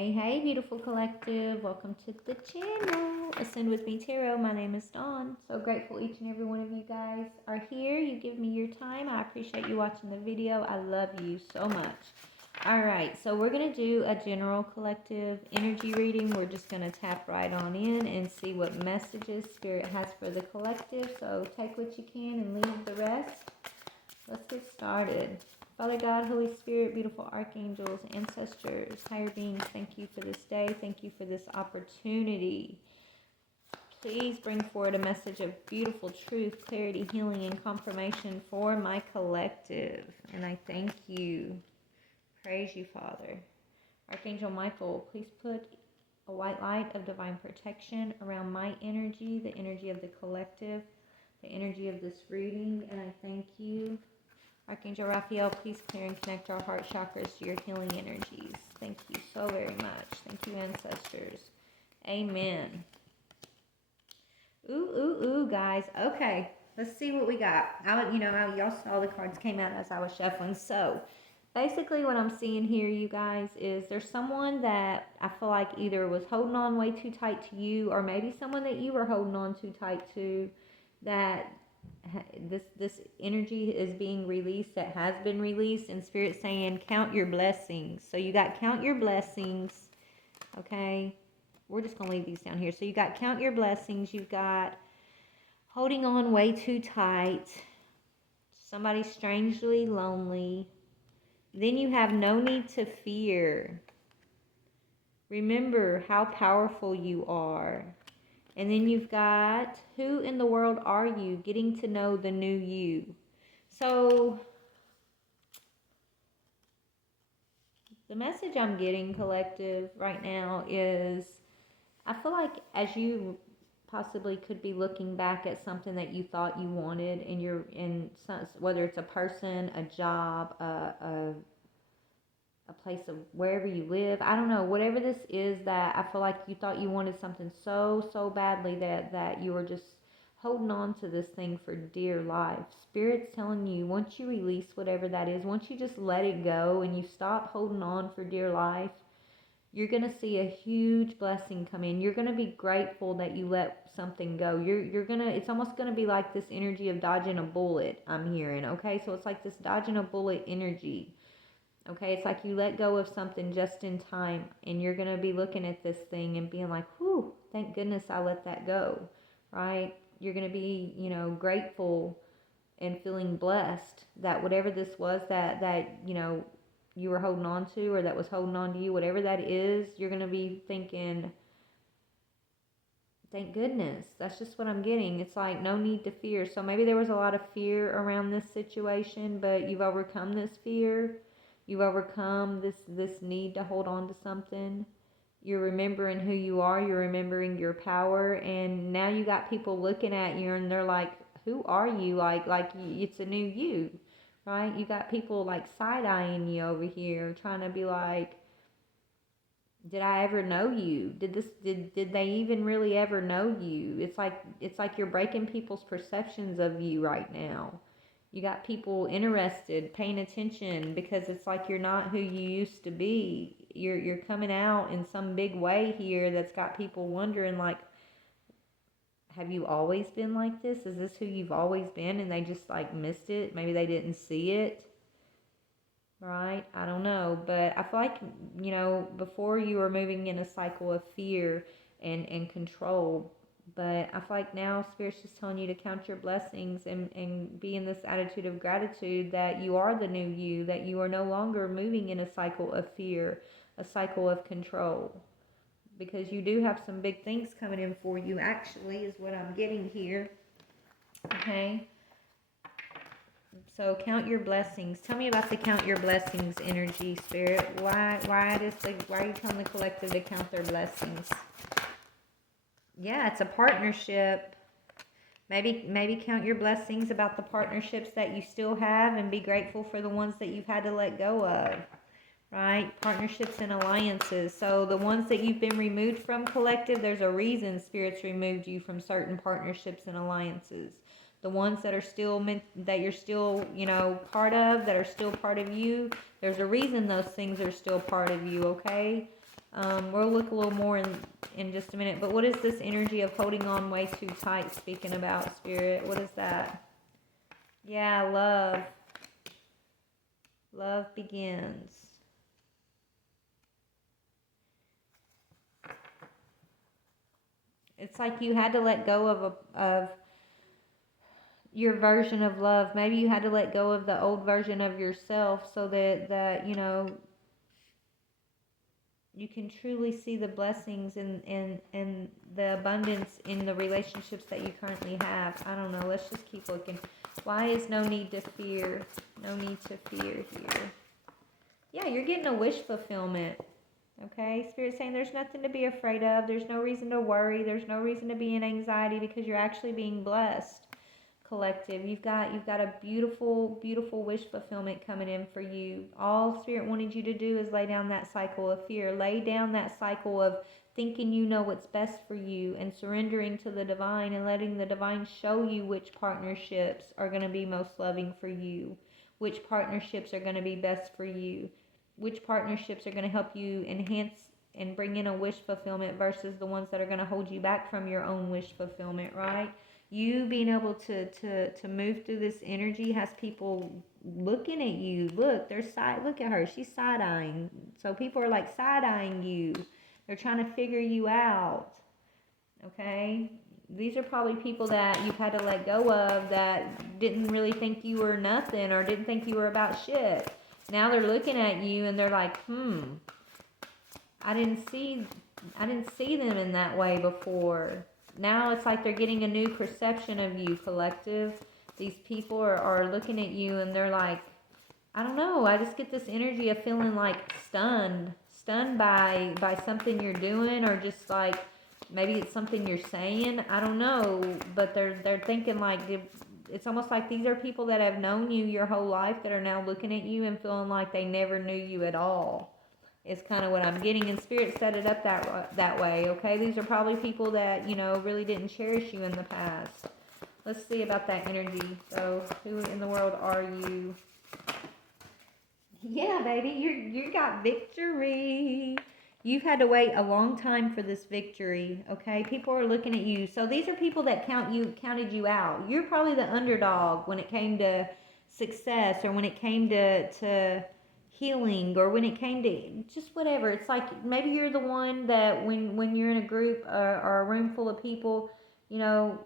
Hey, beautiful collective. Welcome to the channel. Ascend with me, Tarot. My name is Dawn. So grateful each and every one of you guys are here. You give me your time. I appreciate you watching the video. I love you so much. All right, so we're going to do a general collective energy reading. We're just going to tap right on in and see what messages Spirit has for the collective. So take what you can and leave the rest. Let's get started. Father God, Holy Spirit, beautiful archangels, ancestors, higher beings, thank you for this day. Thank you for this opportunity. Please bring forward a message of beautiful truth, clarity, healing, and confirmation for my collective. And I thank you. Praise you, Father. Archangel Michael, please put a white light of divine protection around my energy, the energy of the collective, the energy of this reading. And I thank you. Archangel Raphael, please clear and connect our heart chakras to your healing energies. Thank you so very much. Thank you, ancestors. Amen. Ooh, guys. Okay, let's see what we got. Y'all saw the cards came out as I was shuffling. So, basically what I'm seeing here, you guys, is there's someone that I feel like either was holding on way too tight to you, or maybe someone that you were holding on too tight to, that this energy is being released, that has been released, and Spirit saying count your blessings. So you got count your blessings. Okay, we're just gonna leave these down here. So you got count your blessings, you've got holding on way too tight, somebody strangely lonely, then you have no need to fear, remember how powerful you are. And then you've got, who in the world are you? Getting to know the new you. So, the message I'm getting, collective, right now is, I feel like as you possibly could be looking back at something that you thought you wanted, and you're in, whether it's a person, a job, a place of wherever you live, I don't know, whatever this is, that I feel like you thought you wanted something so badly that you were just holding on to this thing for dear life. Spirit's telling you, once you release whatever that is, once you just let it go and you stop holding on for dear life, you're going to see a huge blessing come in. You're going to be grateful that you let something go. You're going to, it's almost going to be like this energy of dodging a bullet, I'm hearing, okay? So it's like this dodging a bullet energy. Okay, it's like you let go of something just in time, and you're going to be looking at this thing and being like, whew, thank goodness I let that go, right? You're going to be, grateful and feeling blessed that whatever this was that you were holding on to, or that was holding on to you, whatever that is, you're going to be thinking, thank goodness. That's just what I'm getting. It's like no need to fear. So maybe there was a lot of fear around this situation, but you've overcome this fear. You've overcome this need to hold on to something. You're remembering who you are. You're remembering your power. And now you got people looking at you and they're like, who are you? Like it's a new you, right? You got people like side-eyeing you over here, trying to be like, did I ever know you? Did they even really ever know you? It's like you're breaking people's perceptions of you right now. You got people interested, paying attention, because it's like you're not who you used to be. You're coming out in some big way here that's got people wondering, like, have you always been like this? Is this who you've always been? And they just like missed it. Maybe they didn't see it. Right? I don't know. But I feel like, before you were moving in a cycle of fear and control. But I feel like now Spirit's just telling you to count your blessings and be in this attitude of gratitude that you are the new you, that you are no longer moving in a cycle of fear, a cycle of control. Because you do have some big things coming in for you, actually, is what I'm getting here. Okay? So count your blessings. Tell me about the count your blessings energy, Spirit. Why are you telling the collective to count their blessings? Yeah, it's a partnership. Maybe count your blessings about the partnerships that you still have and be grateful for the ones that you've had to let go of. Right? Partnerships and alliances. So the ones that you've been removed from, collective, there's a reason Spirit's removed you from certain partnerships and alliances. The ones that are still that you're still, part of, that are still part of you, there's a reason those things are still part of you, okay? We'll look a little more in just a minute. But what is this energy of holding on way too tight speaking about, Spirit? What is that? Yeah, love. Love begins. It's like you had to let go of your version of love. Maybe you had to let go of the old version of yourself so that you know, you can truly see the blessings and the abundance in the relationships that you currently have. I don't know. Let's just keep looking. Why is no need to fear? No need to fear here. Yeah, you're getting a wish fulfillment. Okay, Spirit's saying there's nothing to be afraid of. There's no reason to worry. There's no reason to be in anxiety because you're actually being blessed. Collective, you've got a beautiful wish fulfillment coming in for you. All Spirit wanted you to do is lay down that cycle of fear. Lay down that cycle of thinking you know what's best for you and surrendering to the divine and letting the divine show you which partnerships are going to be most loving for you, which partnerships are going to be best for you, which partnerships are going to help you enhance and bring in a wish fulfillment versus the ones that are going to hold you back from your own wish fulfillment, right? You being able to move through this energy has people looking at you. Look, look at her. She's side-eyeing. So people are like side-eyeing you. They're trying to figure you out. Okay? These are probably people that you've had to let go of that didn't really think you were nothing or didn't think you were about shit. Now they're looking at you and they're like, I didn't see them in that way before. Now it's like they're getting a new perception of you, collective. These people are looking at you and they're like, I don't know, I just get this energy of feeling like stunned by something you're doing, or just like maybe it's something you're saying. I don't know, but they're thinking like, it's almost like these are people that have known you your whole life that are now looking at you and feeling like they never knew you at all. Is kind of what I'm getting, and Spirit set it up that way, okay? These are probably people that, you know, really didn't cherish you in the past. Let's see about that energy. So, who in the world are you? Yeah, baby, you got victory. You've had to wait a long time for this victory, okay? People are looking at you. So these are people that counted you out. You're probably the underdog when it came to success, or when it came to healing, or when it came to just whatever. It's like maybe you're the one that when you're in a group, or a room full of people, you know,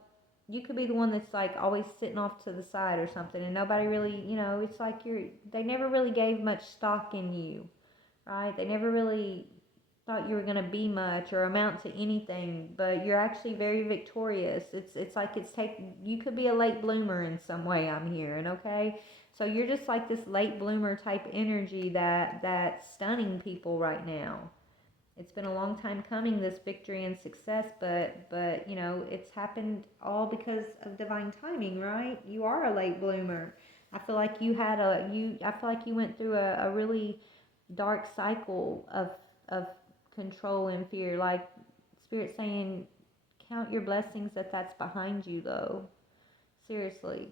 you could be the one that's like always sitting off to the side or something, and nobody really, you know, it's like they never really gave much stock in you, right? They never really thought you were going to be much or amount to anything, but you're actually very victorious. It's like you could be a late bloomer in some way, I'm hearing, okay? So you're just like this late bloomer type energy that's stunning people right now. It's been a long time coming, this victory and success, but you know, it's happened all because of divine timing, right? You are a late bloomer. I feel like I feel like you went through a really dark cycle of control and fear. Like Spirit saying, count your blessings that's behind you, though. Seriously.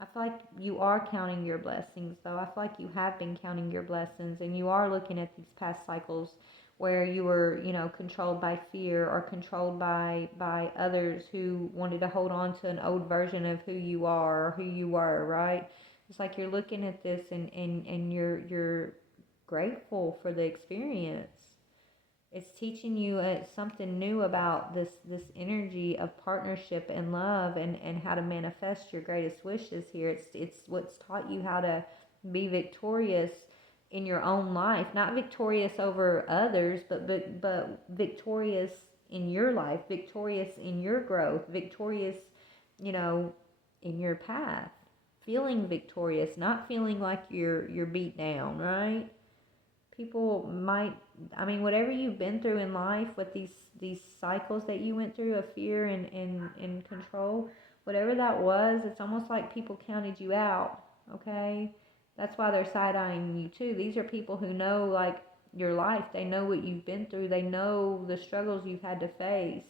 I feel like you are counting your blessings, though. I feel like you have been counting your blessings, and you are looking at these past cycles where you were, you know, controlled by fear, or controlled by others who wanted to hold on to an old version of who you are or who you were, right? It's like you're looking at this and you're grateful for the experience. It's teaching you something new about this energy of partnership and love, and how to manifest your greatest wishes here. It's what's taught you how to be victorious in your own life, not victorious over others, but victorious in your life, victorious in your growth, victorious, you know, in your path, feeling victorious, not feeling like you're beat down, right? People might, I mean, whatever you've been through in life with these cycles that you went through of fear and control, whatever that was, it's almost like people counted you out, okay? That's why they're side-eyeing you too. These are people who know, like, your life. They know what you've been through. They know the struggles you've had to face.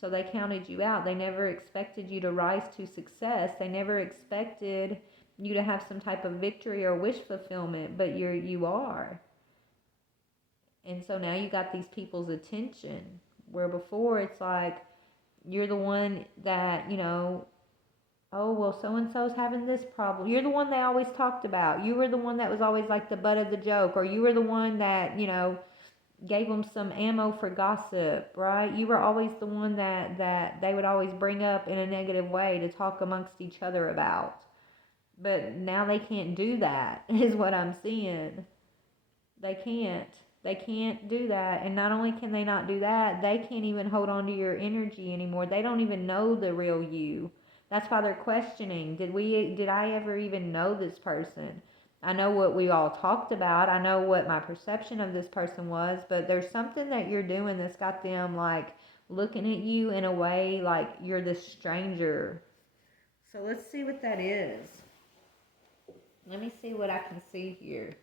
So they counted you out. They never expected you to rise to success. They never expected you to have some type of victory or wish fulfillment, but you are. And so now you got these people's attention, where before it's like you're the one that, oh, well, so and so's having this problem. You're the one they always talked about. You were the one that was always like the butt of the joke, or you were the one that, gave them some ammo for gossip, right? You were always the one that they would always bring up in a negative way to talk amongst each other about. But now they can't do that, is what I'm seeing. They can't. They can't do that. And not only can they not do that, they can't even hold on to your energy anymore. They don't even know the real you. That's why they're questioning. Did I ever even know this person? I know what we all talked about. I know what my perception of this person was, but there's something that you're doing that's got them like looking at you in a way like you're this stranger. So let's see what that is. Let me see what I can see here.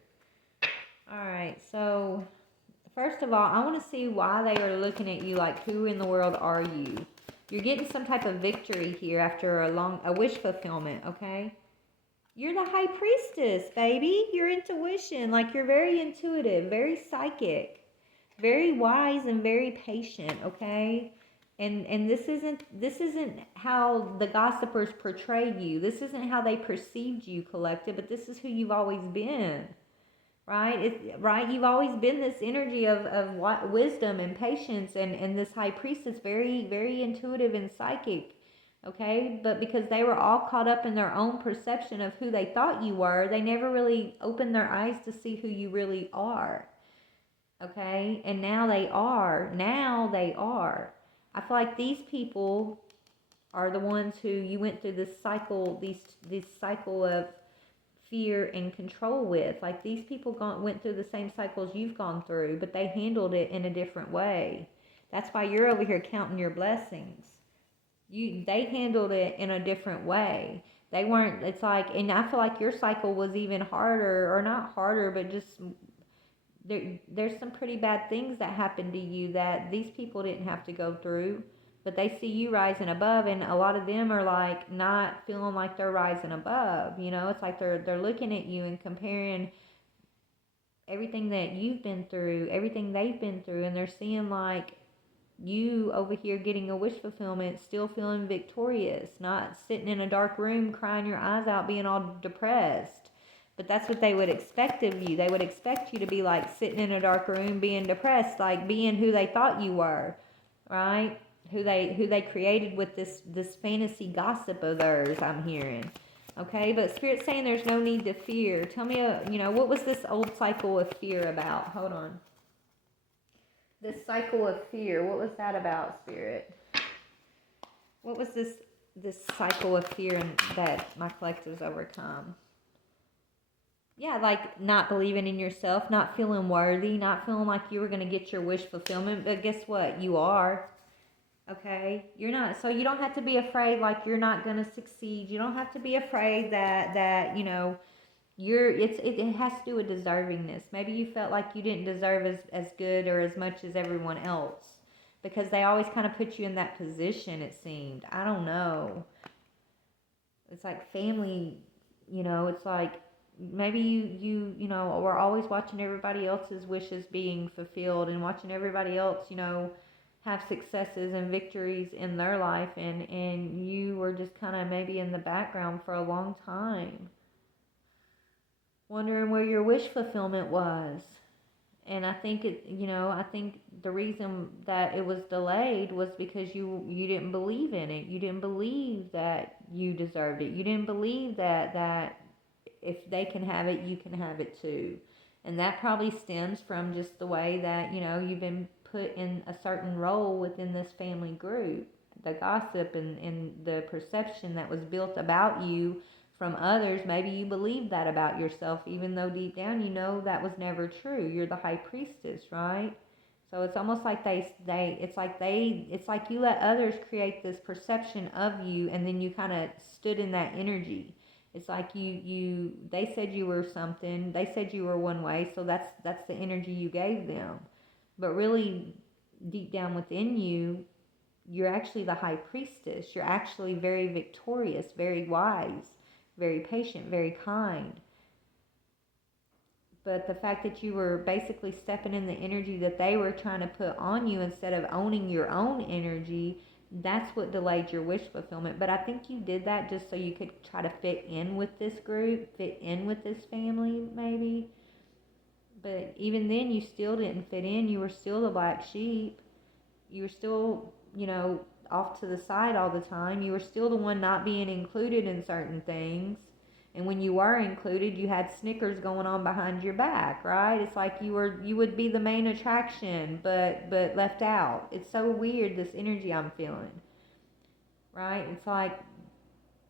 Alright, so first of all, I want to see why they are looking at you like, who in the world are you? You're getting some type of victory here after a wish fulfillment, okay? You're the high priestess, baby. Your intuition, like you're very intuitive, very psychic, very wise and very patient, okay? And this isn't how the gossipers portray you. This isn't how they perceived you, collective, but this is who you've always been. Right? You've always been this energy of wisdom and patience, and this high priestess, very, very intuitive and psychic, okay? But because they were all caught up in their own perception of who they thought you were, they never really opened their eyes to see who you really are, okay? And now they are. I feel like these people are the ones who you went through this cycle, this cycle of fear and control with. Like these people went through the same cycles you've gone through, but they handled it in a different way. That's why you're over here counting your blessings. They handled it in a different way. They weren't, it's like, and I feel like your cycle was even harder, or not harder, but just there's some pretty bad things that happened to you that these people didn't have to go through. But they see you rising above, and a lot of them are like not feeling like they're rising above. It's like they're looking at you and comparing everything that you've been through, everything they've been through, and they're seeing like you over here getting a wish fulfillment, still feeling victorious, not sitting in a dark room crying your eyes out, being all depressed. But that's what they would expect of you. They would expect you to be like sitting in a dark room being depressed, like being who they thought you were, right? Who they created with this fantasy gossip of theirs, I'm hearing. Okay, but Spirit's saying there's no need to fear. Tell me, what was this old cycle of fear about? Hold on. This cycle of fear, what was that about, Spirit? What was this cycle of fear that my collectives overcome? Yeah, like not believing in yourself, not feeling worthy, not feeling like you were going to get your wish fulfillment, but guess what? You are. Okay, you're not, so you don't have to be afraid like you're not going to succeed. You don't have to be afraid that it has to do with deservingness. Maybe you felt like you didn't deserve as good or as much as everyone else, because they always kind of put you in that position, it seemed. I don't know. It's like family, it's like maybe you were always watching everybody else's wishes being fulfilled and watching everybody else, have successes and victories in their life, and you were just kind of maybe in the background for a long time, wondering where your wish fulfillment was. And I think I think the reason that it was delayed was because you didn't believe in it. You didn't believe that you deserved it. You didn't believe that if they can have it, you can have it too. And that probably stems from just the way that, you've been put in a certain role within this family group. The gossip and the perception that was built about you from others, maybe you believe that about yourself, even though deep down that was never true. You're the high priestess, right? So it's almost like it's like you let others create this perception of you, and then you kind of stood in that energy. It's like they said you were something, they said you were one way, so that's the energy you gave them. But really, deep down within you, you're actually the high priestess. You're actually very victorious, very wise, very patient, very kind. But the fact that you were basically stepping in the energy that they were trying to put on you instead of owning your own energy, that's what delayed your wish fulfillment. But I think you did that just so you could try to fit in with this group, fit in with this family, maybe. But even then, you still didn't fit in. You were still the black sheep. You were still, off to the side all the time. You were still the one not being included in certain things. And when you were included, you had snickers going on behind your back, right? It's like you would be the main attraction, but left out. It's so weird, this energy I'm feeling, right? It's like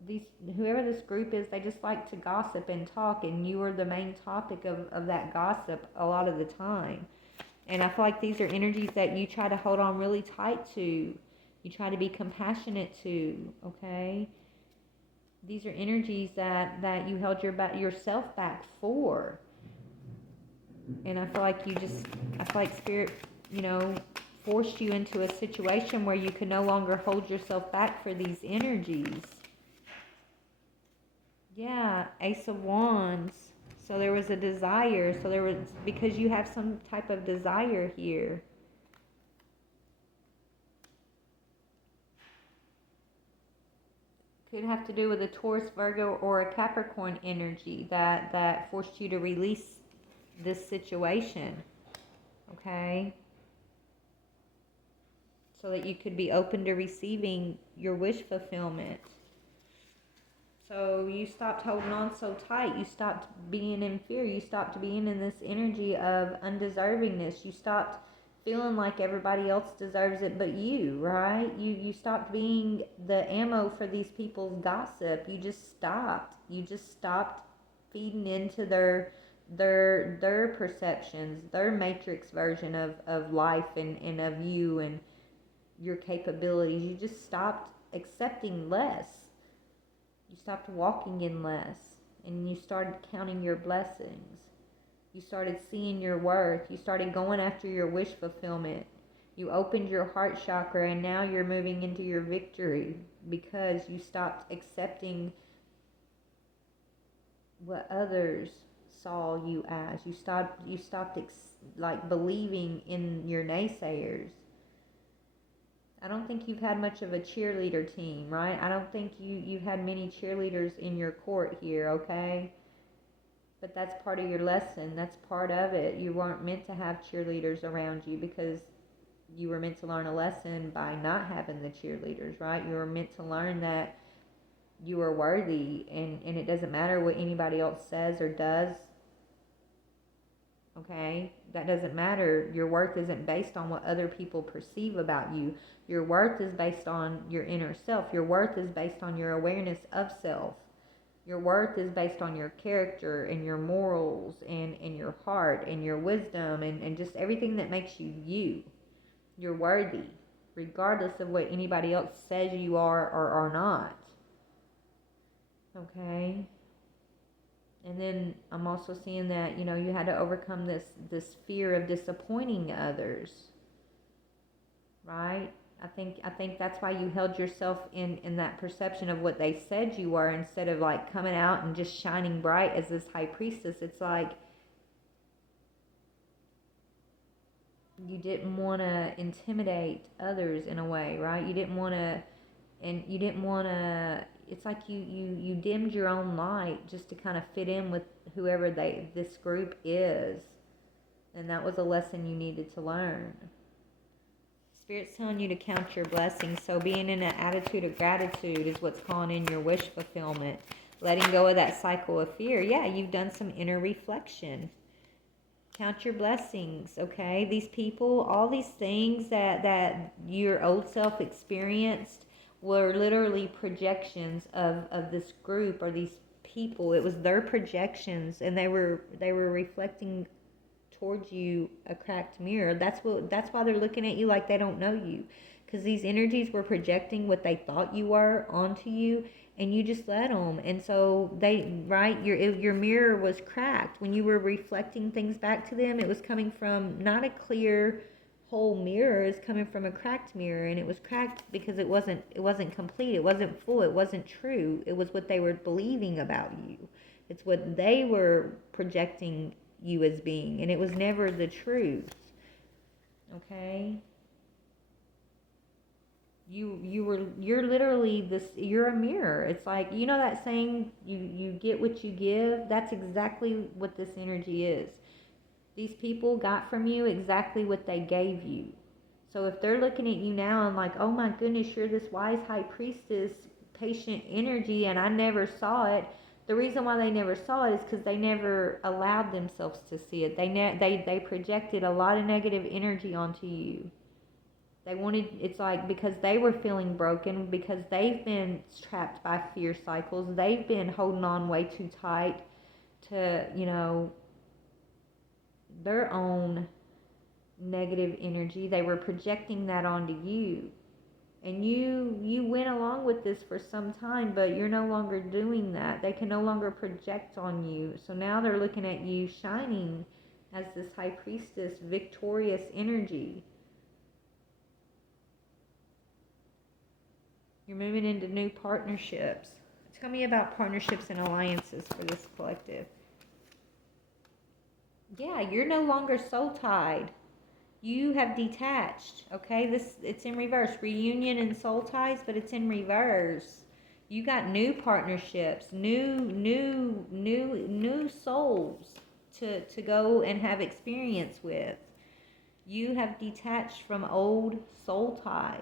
these, whoever this group is, they just like to gossip and talk, and you are the main topic of that gossip a lot of the time. And I feel like these are energies that you try to hold on really tight to. You try to be compassionate to, okay? These are energies that you held yourself back for. And I feel like I feel like Spirit, forced you into a situation where you could no longer hold yourself back for these energies. Yeah, Ace of Wands. So there was a desire. So there was, because you have some type of desire here. Could have to do with a Taurus, Virgo, or a Capricorn energy that forced you to release this situation. Okay? So that you could be open to receiving your wish fulfillment. So you stopped holding on so tight. You stopped being in fear. You stopped being in this energy of undeservingness. You stopped feeling like everybody else deserves it but you, right? You stopped being the ammo for these people's gossip. You just stopped. You just stopped feeding into their perceptions, their matrix version of life and of you and your capabilities. You just stopped accepting less. You stopped walking in less, and you started counting your blessings. You started seeing your worth. You started going after your wish fulfillment. You opened your heart chakra, and now you're moving into your victory because you stopped accepting what others saw you as. You stopped believing in your naysayers. I don't think you've had much of a cheerleader team, right? I don't think you've had many cheerleaders in your court here, okay? But that's part of your lesson. That's part of it. You weren't meant to have cheerleaders around you because you were meant to learn a lesson by not having the cheerleaders, right? You were meant to learn that you are worthy, and it doesn't matter what anybody else says or does. Okay? That doesn't matter. Your worth isn't based on what other people perceive about you. Your worth is based on your inner self. Your worth is based on your awareness of self. Your worth is based on your character and your morals and your heart and your wisdom and just everything that makes you you. You're worthy, regardless of what anybody else says you are or are not. Okay? And then I'm also seeing that, you had to overcome this fear of disappointing others. Right? I think that's why you held yourself in that perception of what they said you were instead of like coming out and just shining bright as this high priestess. It's like you didn't want to intimidate others in a way, right? You didn't want to, it's like you dimmed your own light just to kind of fit in with whoever this group is. And that was a lesson you needed to learn. Spirit's telling you to count your blessings. So being in an attitude of gratitude is what's calling in your wish fulfillment. Letting go of that cycle of fear. Yeah, you've done some inner reflection. Count your blessings, okay? These people, all these things that your old self experienced were literally projections of this group or these people. It was their projections, and they were reflecting towards you a cracked mirror. That's why they're looking at you like they don't know you, because these energies were projecting what they thought you were onto you, and you just let them. And so your mirror was cracked when you were reflecting things back to them. It was coming from not a clear whole mirror. It's coming from a cracked mirror, and it was cracked because it wasn't complete. It wasn't full. It wasn't true. It was what they were believing about you. It's what they were projecting you as being, and it was never the truth. Okay? You're literally this, you're a mirror. It's like, you know that saying, you get what you give? That's exactly what this energy is. These people got from you exactly what they gave you. So if they're looking at you now and like, oh my goodness, you're this wise high priestess, patient energy, and I never saw it. The reason why they never saw it is because they never allowed themselves to see it. They projected a lot of negative energy onto you. They wanted, it's like, because they were feeling broken, because they've been trapped by fear cycles, they've been holding on way too tight to, you know, their own negative energy. They were projecting that onto you. And you went along with this for some time, but you're no longer doing that. They can no longer project on you. So now they're looking at you shining as this high priestess, victorious energy. You're moving into new partnerships. Tell me about partnerships and alliances for this collective. Yeah, you're no longer soul tied. You have detached. Okay, it's in reverse. Reunion and soul ties, but it's in reverse. You got new partnerships, new souls to go and have experience with. You have detached from old soul ties.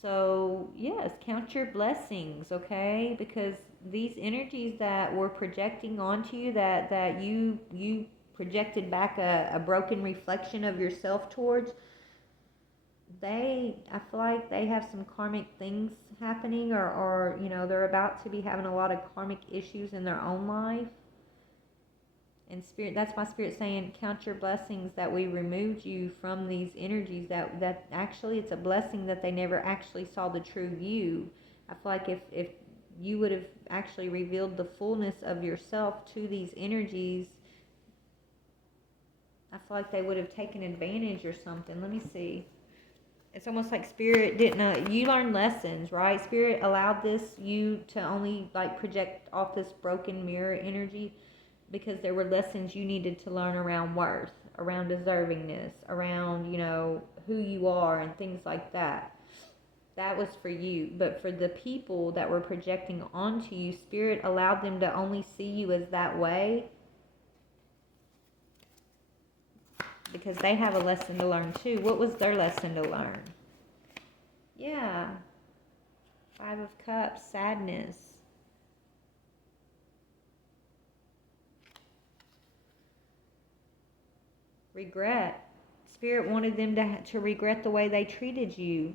So, yes, count your blessings, okay? Because these energies that were projecting onto you, that you projected back a broken reflection of yourself towards, I feel like they have some karmic things happening, or you know, they're about to be having a lot of karmic issues in their own life. And Spirit, that's my Spirit saying, count your blessings that we removed you from these energies, that actually it's a blessing that they never actually saw the true you. I feel like if you would have actually revealed the fullness of yourself to these energies, I feel like they would have taken advantage or something. Let me see. It's almost like Spirit didn't know. You learned lessons, right? Spirit allowed you to only like project off this broken mirror energy, because there were lessons you needed to learn around worth, around deservingness, around, you know, who you are and things like that. That was for you. But for the people that were projecting onto you, Spirit allowed them to only see you as that way, because they have a lesson to learn too. What was their lesson to learn? Yeah. 5 of Cups, sadness. Regret. Spirit wanted them to regret the way they treated you,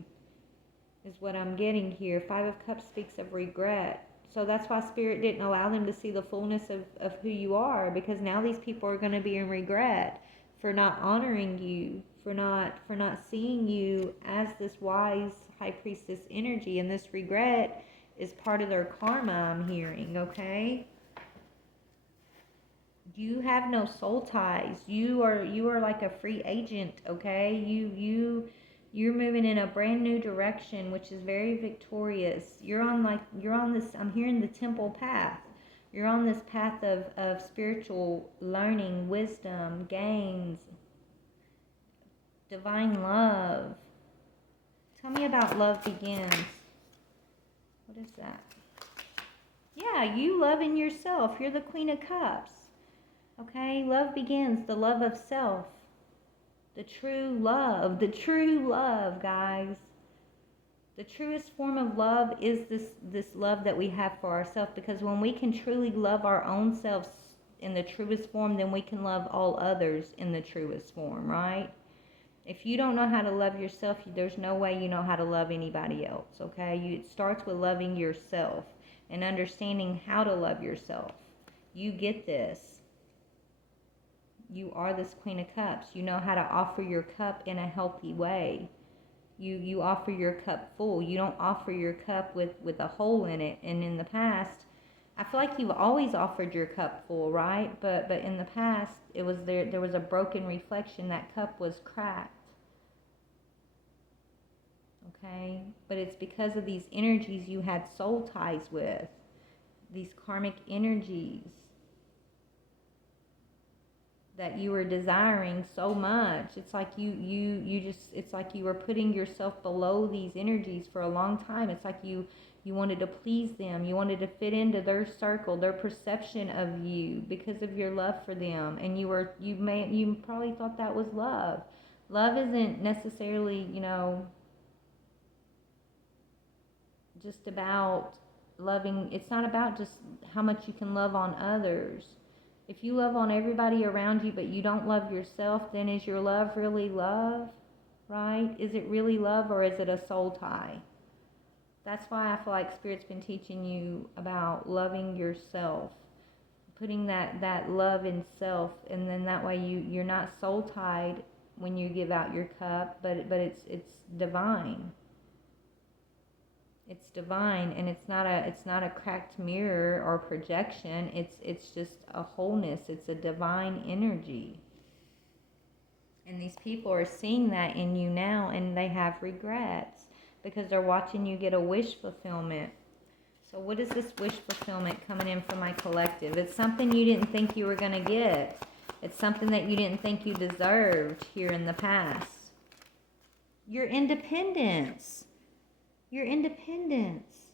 is what I'm getting here. 5 of Cups speaks of regret. So that's why Spirit didn't allow them to see the fullness of who you are, because now these people are going to be in regret for not honoring you, for not seeing you as this wise high priestess energy. And this regret is part of their karma, I'm hearing, okay? You have no soul ties. You are like a free agent, okay? You're moving in a brand new direction, which is very victorious. You're on this, I'm hearing the temple path. You're on this path of spiritual learning, wisdom, gains, divine love. Tell me about Love Begins. What is that? Yeah, you loving yourself. You're the Queen of Cups. Okay, love begins, the love of self. The true love, guys. The truest form of love is this love that we have for ourselves, because when we can truly love our own selves in the truest form, then we can love all others in the truest form, right? If you don't know how to love yourself, there's no way you know how to love anybody else, okay? It starts with loving yourself and understanding how to love yourself. You get this. You are this Queen of Cups. You know how to offer your cup in a healthy way. You offer your cup full. You don't offer your cup with a hole in it. And in the past, I feel like you've always offered your cup full, right? But in the past, it was there was a broken reflection. That cup was cracked. Okay? But it's because of these energies you had soul ties with. These karmic energies. that you were desiring so much. It's like you just, it's like you were putting yourself below these energies for a long time. It's like you wanted to please them. You wanted to fit into their circle, their perception of you because of your love for them. And you probably thought that was love. Love isn't necessarily, just about loving. It's not about just how much you can love on others. If you love on everybody around you but you don't love yourself, then is your love really love? Right? Is it really love, or is it a soul tie? That's why I feel like Spirit's been teaching you about loving yourself, putting that love in self, and then that way you're not soul tied when you give out your cup, but it's divine. It's divine, and it's not a cracked mirror or projection. It's just a wholeness. It's a divine energy. And these people are seeing that in you now, and they have regrets because they're watching you get a wish fulfillment. So what is this wish fulfillment coming in from my collective? It's something you didn't think you were going to get. It's something that you didn't think you deserved here in the past. Your independence. Your independence.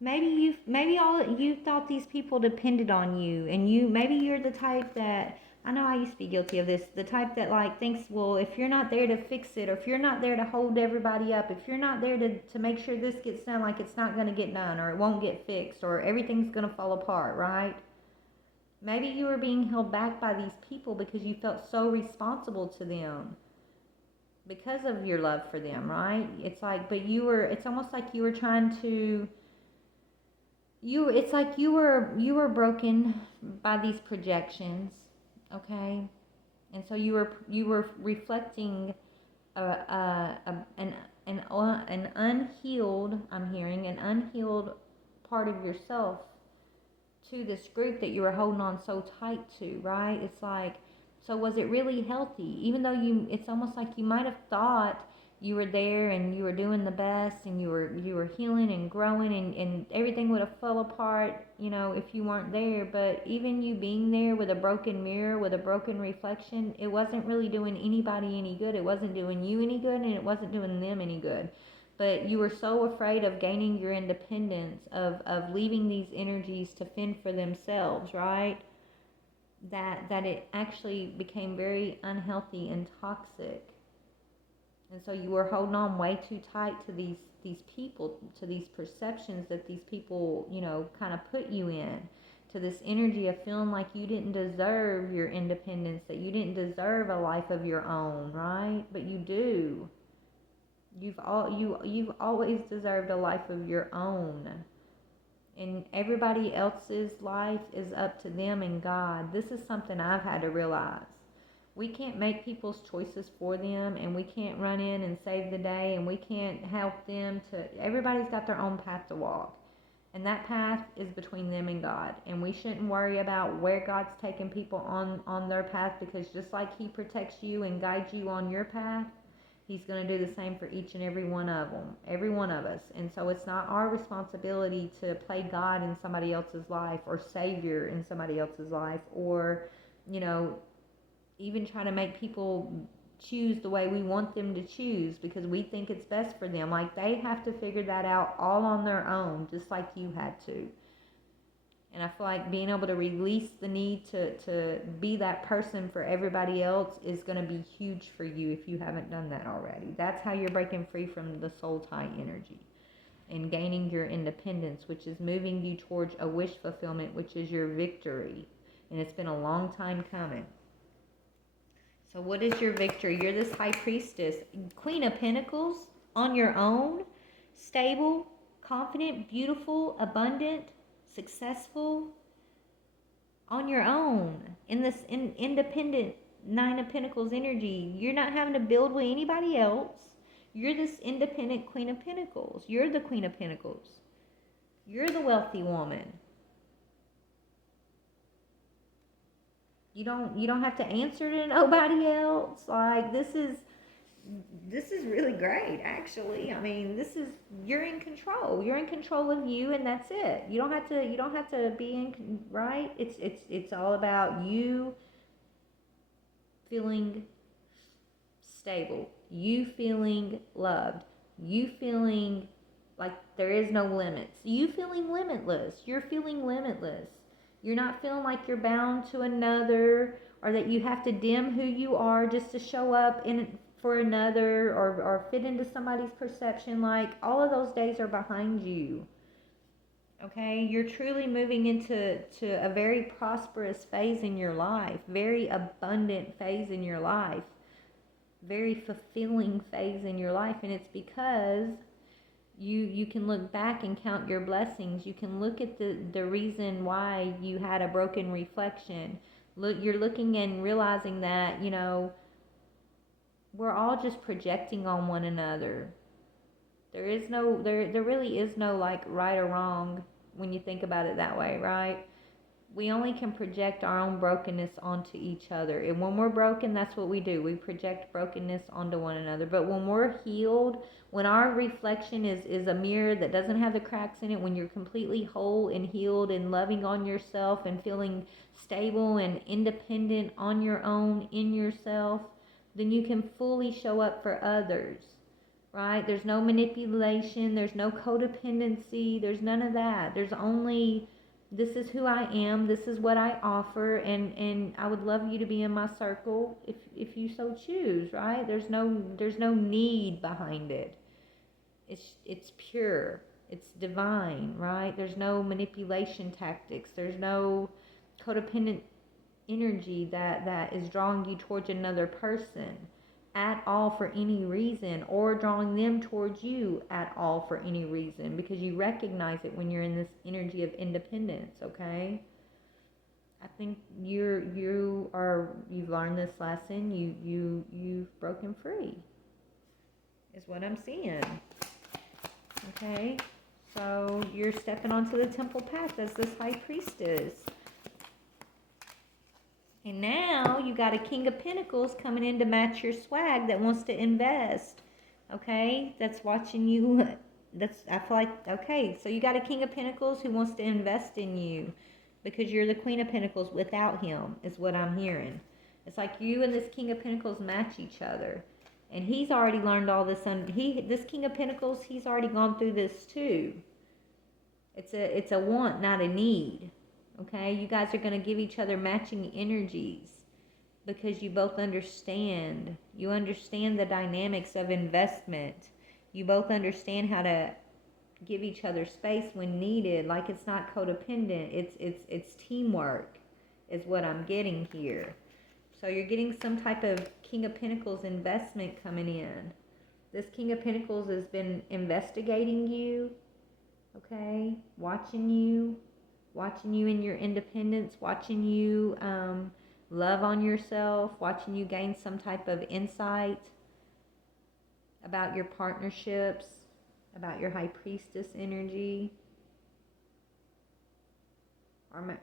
Maybe you thought these people depended on you, and maybe you're the type that, I know I used to be guilty of this, the type that like thinks, well, if you're not there to fix it, or if you're not there to hold everybody up, if you're not there to make sure this gets done, like it's not going to get done, or it won't get fixed, or everything's going to fall apart, right? Maybe you were being held back by these people because you felt so responsible to them because of your love for them, right? It's like, but it's almost like you were trying to, it's like you were broken by these projections, okay? And so you were reflecting an unhealed, I'm hearing, an unhealed part of yourself to this group that you were holding on so tight to, right? It's like, so was it really healthy? Even though it's almost like you might have thought you were there and you were doing the best and you were healing and growing, and everything would have fell apart, if you weren't there. But even you being there with a broken mirror, with a broken reflection, it wasn't really doing anybody any good. It wasn't doing you any good, and it wasn't doing them any good. But you were so afraid of gaining your independence, of leaving these energies to fend for themselves, right? That it actually became very unhealthy and toxic. And so you were holding on way too tight to these people, to these perceptions that these people, kind of put you in, to this energy of feeling like you didn't deserve your independence, that you didn't deserve a life of your own, right? But you do. You've always deserved a life of your own. And everybody else's life is up to them and God. This is something I've had to realize. We can't make people's choices for them, and we can't run in and save the day, and we can't help them everybody's got their own path to walk. And that path is between them and God. And we shouldn't worry about where God's taking people on their path, because just like He protects you and guides you on your path, He's going to do the same for each and every one of them, every one of us. And so it's not our responsibility to play God in somebody else's life, or Savior in somebody else's life, or, even try to make people choose the way we want them to choose because we think it's best for them. Like, they have to figure that out all on their own, just like you had to. And I feel like being able to release the need to be that person for everybody else is going to be huge for you if you haven't done that already. That's how you're breaking free from the soul tie energy and gaining your independence, which is moving you towards a wish fulfillment, which is your victory. And it's been a long time coming. So what is your victory? You're this high priestess, Queen of Pentacles, on your own, stable, confident, beautiful, abundant, successful, on your own, in this independent Nine of Pentacles energy. You're not having to build with anybody else. You're this independent Queen of Pentacles. You're the Queen of Pentacles. You're the wealthy woman. You don't have to answer to nobody else. Like, this is this is really great, actually. I mean, you're in control. You're in control of you, and that's it. You don't have to be in, right? It's all about you feeling stable, you feeling loved, you feeling like there is no limits, you feeling limitless. You're feeling limitless. You're not feeling like you're bound to another, or that you have to dim who you are just to show up in for another, or fit into somebody's perception. Like, all of those days are behind you. Okay, you're truly moving into a very prosperous phase in your life, very abundant phase in your life, very fulfilling phase in your life. And it's because you can look back and count your blessings. You can look at the reason why you had a broken reflection. You're looking and realizing that, we're all just projecting on one another. There really is no like right or wrong when you think about it that way, right? We only can project our own brokenness onto each other. And when we're broken, that's what we do. We project brokenness onto one another. But when we're healed, when our reflection is a mirror that doesn't have the cracks in it, when you're completely whole and healed and loving on yourself and feeling stable and independent on your own in yourself, then you can fully show up for others, right? There's no manipulation, there's no codependency, there's none of that. There's only, this is who I am, this is what I offer, and I would love you to be in my circle if you so choose, right? There's no need behind it. It's pure, it's divine, right? There's no manipulation tactics, there's no codependent energy that is drawing you towards another person at all for any reason, or drawing them towards you at all for any reason, because you recognize it when you're in this energy of independence. Okay, I think you've learned this lesson. You've broken free is what I'm seeing. Okay, so you're stepping onto the temple path as this high priestess. And now you got a King of Pentacles coming in to match your swag that wants to invest. Okay? That's watching you. I feel like, okay, so you got a King of Pentacles who wants to invest in you because you're the Queen of Pentacles without him, is what I'm hearing. It's like you and this King of Pentacles match each other. And he's already learned all this. This King of Pentacles, he's already gone through this too. It's a want, not a need. Okay, you guys are going to give each other matching energies because you both understand. You understand the dynamics of investment. You both understand how to give each other space when needed. Like, it's not codependent. It's teamwork is what I'm getting here. So you're getting some type of King of Pentacles investment coming in. This King of Pentacles has been investigating you. Okay, watching you in your independence, watching you love on yourself, watching you gain some type of insight about your partnerships, about your high priestess energy, or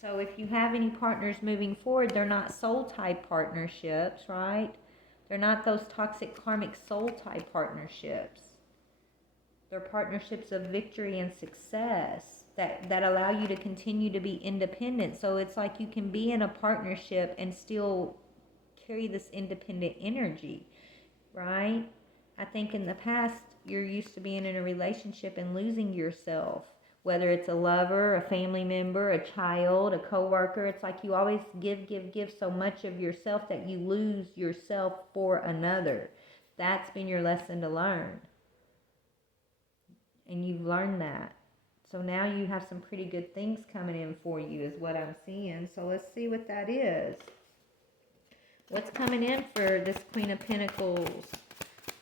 so if you have any partners moving forward, they're not soul type partnerships, right? They're not those toxic karmic soul type partnerships. They're partnerships of victory and success that allow you to continue to be independent. So it's like you can be in a partnership and still carry this independent energy, right? I think in the past, you're used to being in a relationship and losing yourself, whether it's a lover, a family member, a child, a coworker. It's like you always give so much of yourself that you lose yourself for another. That's been your lesson to learn. And you've learned that. So now you have some pretty good things coming in for you is what I'm seeing. So let's see what that is. What's coming in for this Queen of Pentacles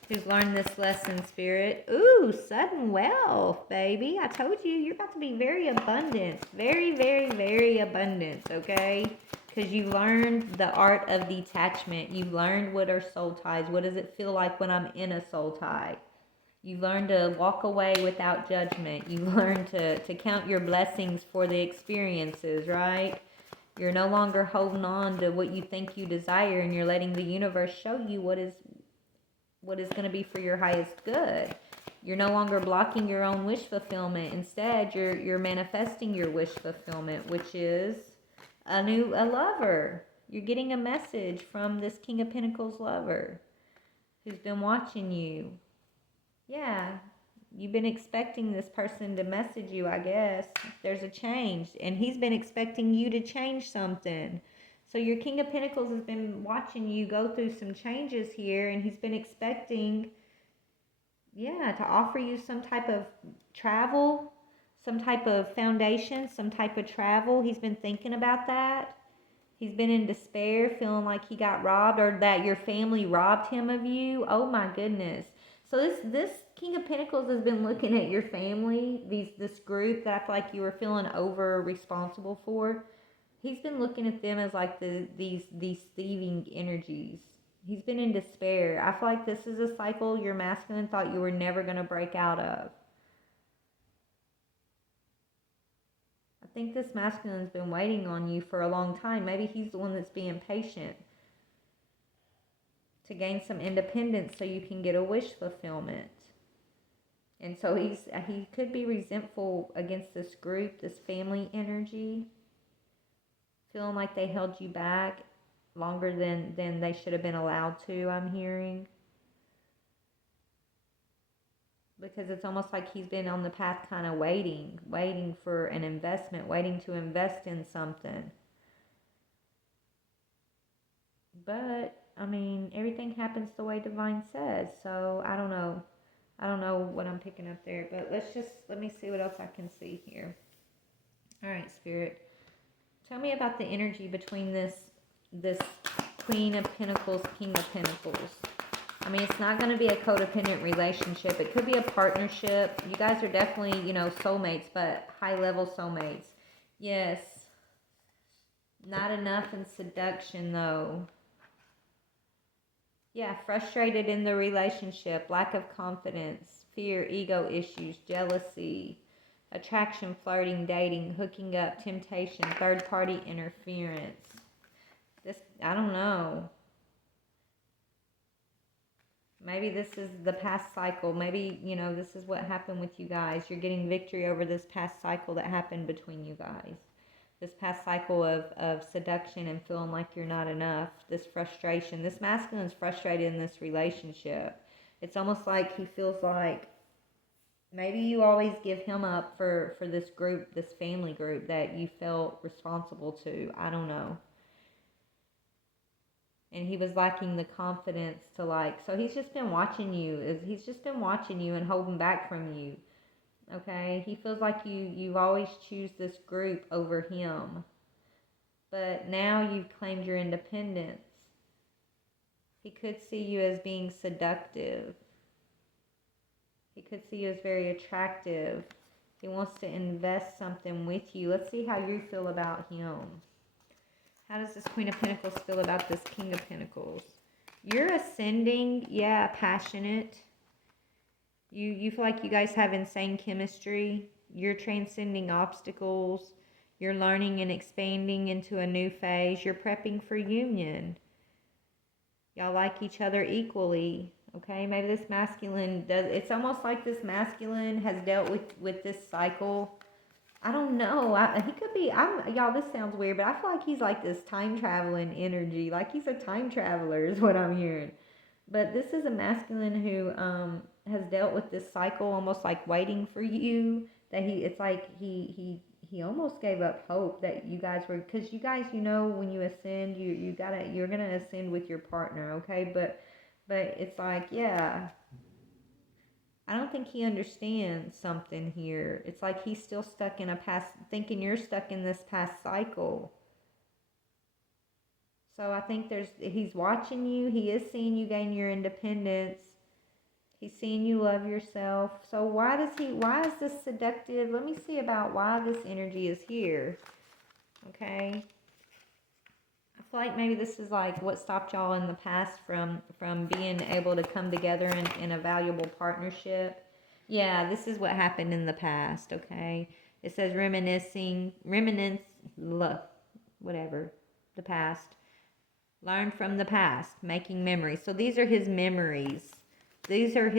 who's learned this lesson, Spirit? Ooh, sudden wealth, baby. I told you, you're about to be very abundant. Very, very, very abundant, okay? Because you learned the art of detachment. You've learned what are soul ties. What does it feel like when I'm in a soul tie? You've learned to walk away without judgment. You've learned to count your blessings for the experiences, right? You're no longer holding on to what you think you desire, and you're letting the universe show you what is going to be for your highest good. You're no longer blocking your own wish fulfillment. Instead, you're manifesting your wish fulfillment, which is a lover. You're getting a message from this King of Pentacles lover who's been watching you. Yeah, you've been expecting this person to message you, I guess. There's a change, and he's been expecting you to change something. So your King of Pentacles has been watching you go through some changes here, and he's been expecting, to offer you some type of travel, some type of foundation, some type of travel. He's been thinking about that. He's been in despair, feeling like he got robbed, or that your family robbed him of you. Oh my goodness. So this King of Pentacles has been looking at your family, this group that I feel like you were feeling over responsible for. He's been looking at them as like these thieving energies. He's been in despair. I feel like this is a cycle your masculine thought you were never going to break out of. I think this masculine's been waiting on you for a long time. Maybe he's the one that's being patient to gain some independence so you can get a wish fulfillment. And so he could be resentful against this group, this family energy, feeling like they held you back longer than they should have been allowed to, I'm hearing. Because it's almost like he's been on the path kind of waiting for an investment, waiting to invest in something. But, I mean, everything happens the way Divine says, so I don't know. I don't know what I'm picking up there, but let me see what else I can see here. All right, Spirit. Tell me about the energy between this Queen of Pentacles, King of Pentacles. I mean, it's not going to be a codependent relationship. It could be a partnership. You guys are definitely, soulmates, but high-level soulmates. Yes. Not enough in seduction, though. Yeah, frustrated in the relationship, lack of confidence, fear, ego issues, jealousy, attraction, flirting, dating, hooking up, temptation, third-party interference. I don't know. Maybe this is the past cycle. Maybe, this is what happened with you guys. You're getting victory over this past cycle that happened between you guys. This past cycle of seduction and feeling like you're not enough. This frustration. This masculine is frustrated in this relationship. It's almost like he feels like maybe you always give him up for this group, this family group that you felt responsible to. I don't know. And he was lacking the confidence to so he's just been watching you. He's just been watching you and holding back from you. Okay? He feels like you always choose this group over him. But now you've claimed your independence. He could see you as being seductive. He could see you as very attractive. He wants to invest something with you. Let's see how you feel about him. How does this Queen of Pentacles feel about this King of Pentacles? You're ascending, passionate. You feel like you guys have insane chemistry. You're transcending obstacles. You're learning and expanding into a new phase. You're prepping for union. Y'all like each other equally. Okay, maybe this masculine does. It's almost like this masculine has dealt with this cycle. I don't know. He could be. Y'all, this sounds weird, but I feel like he's like this time traveling energy. Like he's a time traveler, is what I'm hearing. But this is a masculine who has dealt with this cycle, almost like waiting for you. It's like he almost gave up hope that you guys were, because you guys, when you ascend, you're gonna ascend with your partner, okay? But it's like, I don't think he understands something here. It's like he's still stuck in a past, thinking you're stuck in this past cycle. So I think he's watching you. He is seeing you gain your independence. He's seeing you love yourself. So why is this seductive? Let me see about why this energy is here. Okay. I feel like maybe this is like what stopped y'all in the past from being able to come together in a valuable partnership. Yeah, this is what happened in the past, okay? It says reminiscing whatever, the past. Learn from the past, making memories. So these are his memories. These are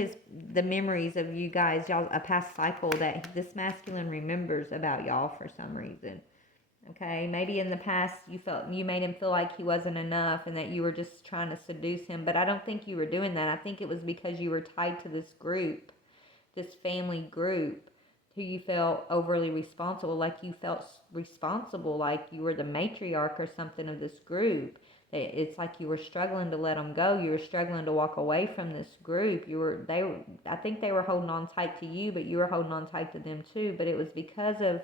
the memories of you guys, y'all, a past cycle that this masculine remembers about y'all for some reason. Okay, maybe in the past you made him feel like he wasn't enough and that you were just trying to seduce him, but I don't think you were doing that. I think it was because you were tied to this group, this family group, who you felt overly responsible, like you felt responsible, like you were the matriarch or something of this group. It's like you were struggling to let them go. You were struggling to walk away from this group. I think they were holding on tight to you, but you were holding on tight to them too. But it was because of,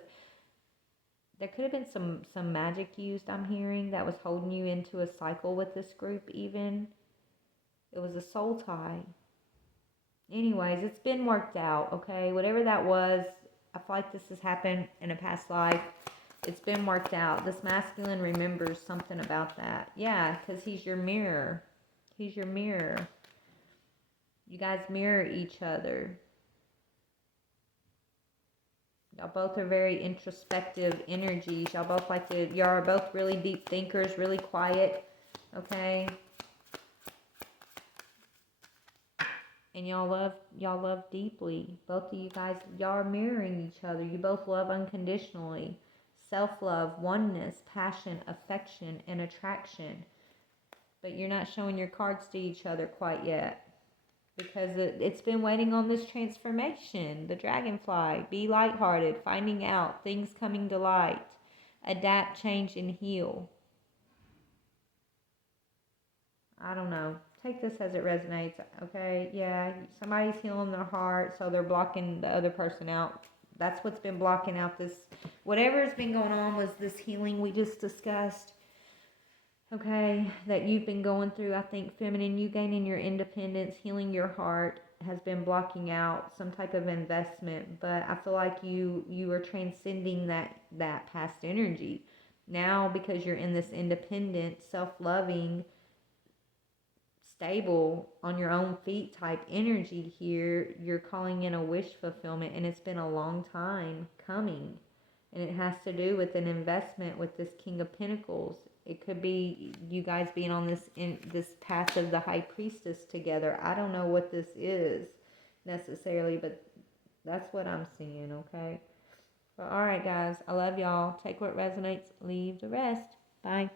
there could have been some magic used, I'm hearing, that was holding you into a cycle with this group even. It was a soul tie. Anyways, it's been worked out, okay? Whatever that was, I feel like this has happened in a past life. It's been worked out. This masculine remembers something about that. Yeah, because he's your mirror. He's your mirror. You guys mirror each other. Y'all both are very introspective energies. Y'all are both really deep thinkers, really quiet, okay? And y'all love deeply. Both of you guys, y'all are mirroring each other. You both love unconditionally. Self-love, oneness, passion, affection, and attraction. But you're not showing your cards to each other quite yet. Because it's been waiting on this transformation. The dragonfly. Be lighthearted. Finding out. Things coming to light. Adapt, change, and heal. I don't know. Take this as it resonates, okay? Yeah, somebody's healing their heart, so they're blocking the other person out. That's what's been blocking out this. Whatever's been going on was this healing we just discussed, okay, that you've been going through. I think, feminine, you gaining your independence, healing your heart has been blocking out some type of investment, but I feel like you are transcending that past energy. Now, because you're in this independent, self-loving, stable, on your own feet type energy here, you're calling in a wish fulfillment, and it's been a long time coming, and it has to do with an investment with this King of Pentacles. It could be you guys being on this path of the High Priestess together. I don't know what this is necessarily, but that's what I'm seeing, okay? But all right, guys, I love y'all. Take what resonates, leave the rest. Bye.